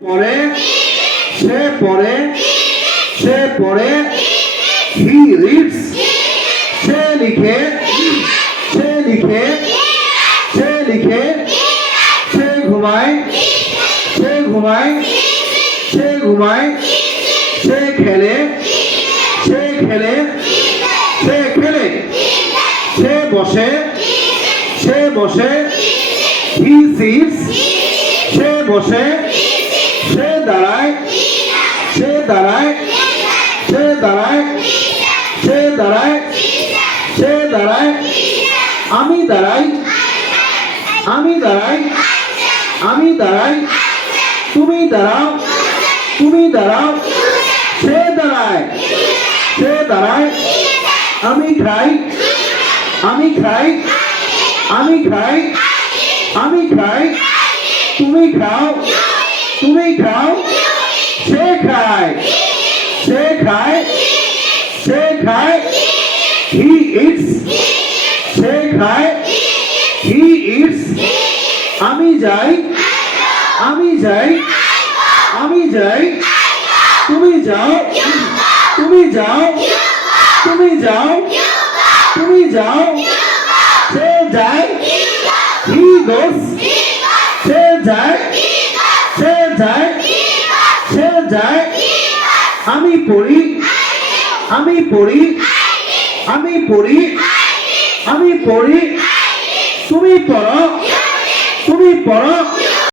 পড়ে, সে পড়ে, সে পড়ে, he reads, সে লিখে, সে লিখে, সে লিখে, সে ঘুমায়, সে ঘুমায়, সে ঘুমায়, সে খেলে, সে খেলে, সে খেলে, সে বসে, সে বসে, he sits, সে বসে, সে দাঁড়ায়, সে দাঁড়ায়, সে দাঁড়ায়, সে দাঁড়ায়, সে দাঁড়ায়, আমি দাঁড়াই, আমি দাঁড়াই, আমি দাঁড়াই, তুমি দাঁড়াও, তুমি দাঁড়াও, সে দাঁড়ায়, সে দাঁড়ায়, আমি খাই, আমি খাই, আমি খাই, আমি খাই, তুমি খাও, তুমি খাও, সে খায়, সে খায়, সে খায়, he eats, সে খায়, he eats, আমি যাই, আমি যাই, আমি যাই, তুমি যাও, তুমি যাও, তুমি যাও, তুমি যাও, সে যায়, he goes, সে যায়, সে যায়, সে যায়, আমি পড়ি, আমি পড়ি, আমি পড়ি, আমি পড়ি, তুমি পড়ো, তুমি পড়ো।